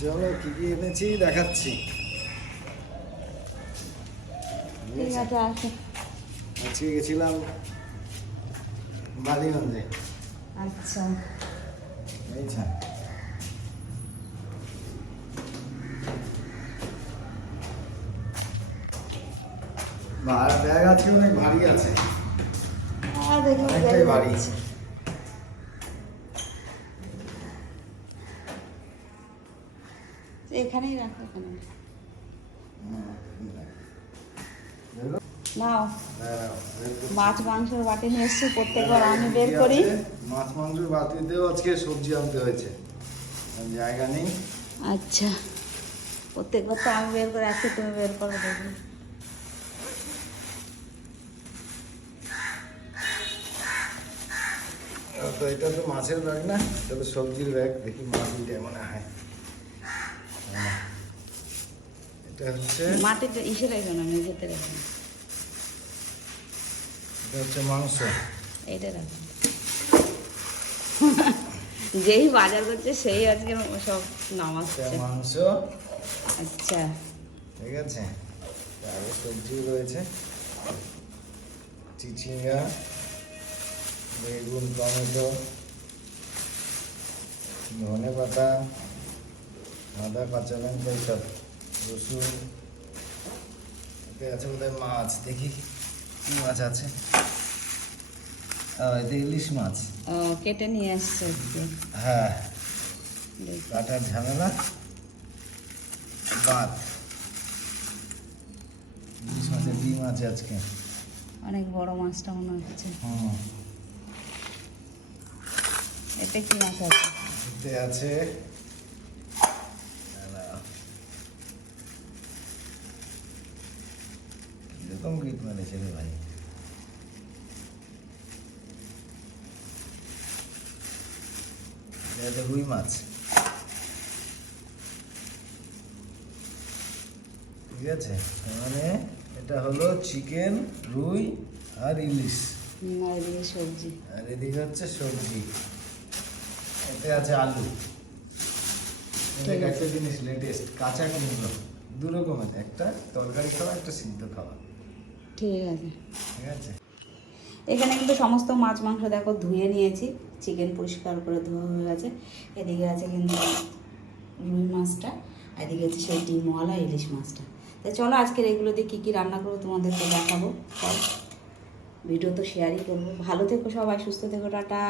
চলো কি কি এনেছি দেখাচ্ছি। ঠিক আছে আসো। আজকে গেছিলাম বালিগঞ্জে। আচ্ছা বুঝছেন? ব্যাগ আছে, অনেক ভারী আছে, হ্যাঁ দেখি অনেকটাই ভারী। এখানেই রাখো, এখানে নাও। মাছ মাংসের বাটি নিয়ে এসছি, প্রত্যেকবার আমি বের করি। মাছ মাংসের বাটিতেও আজকে সবজি আনতে হয়েছে, জায়গা নেই। আচ্ছা, প্রত্যেকবার তো আমি বের করে, আজকে তুমি বের করো দেখি। তো এটা তো মাছের ব্যাগ না, এটা তো সবজির ব্যাগ। দেখি মাছ উঠে মনে হয়। এটা হচ্ছে মাটিতে ইসে রেখো না, নিজেতে রেখো। এটা হচ্ছে মাংস। এইটা রাখো। যেই বাজার করছে সেই আজকে সব নামাচ্ছে। এটা মাংস। আচ্ছা, ঠিক আছে, তারপর সবজিও রয়েছে, চিচিঙ্গা, বেগুন, টমেটো, ধনে পাতা, আদা, কাঁচা লঙ্কা, সব রসুন। এতে আছে বোধহয় মাছ, দেখি কি মাছ আছে। এটা ইলিশ মাছ। ও কেটে নিয়ে আসছে আজকে। হ্যাঁ, দেখি। কাটার ঝামেলা বাদ। ইলিশ মাছের ডিম আছে আজকে। অনেক বড় মাছটা মনে হচ্ছে। হুম, এতে কি মাছ আছে? এতে আছে এরকম গিট মেরেছে রে ভাই। এটা রুই মাছ। ঠিক আছে, মানে এটা হলো চিকেন, রুই আর ইলিশ। আর এদিকে সবজি। আর এদিকে হচ্ছে সবজি। এতে আছে আলু। ঠিক আছে। একটা জিনিস লেটেস্ট, কাঁচা কুমড়ো। দু রকমের, একটা তরকারি খাওয়া, একটা সিদ্ধ খাওয়া। ঠিক আছে। ঠিক আছে, এখানে কিন্তু সমস্ত মাছ মাংস দেখো ধুয়ে নিয়েছি, চিকেন পরিষ্কার করে ধোয়া হয়ে গেছে। এদিকে আছে কিন্তু রুই মাছটা, আর এদিকে আছে সেই ডিমওয়ালা ইলিশ মাছটা। তাই চলো আজকের এগুলো দিয়ে কী কী রান্না করবো তোমাদেরকে দেখাবো। ভিডিও তো শেয়ারই করবো। ভালো থেকো সবাই, সুস্থ থেকো, টাটা।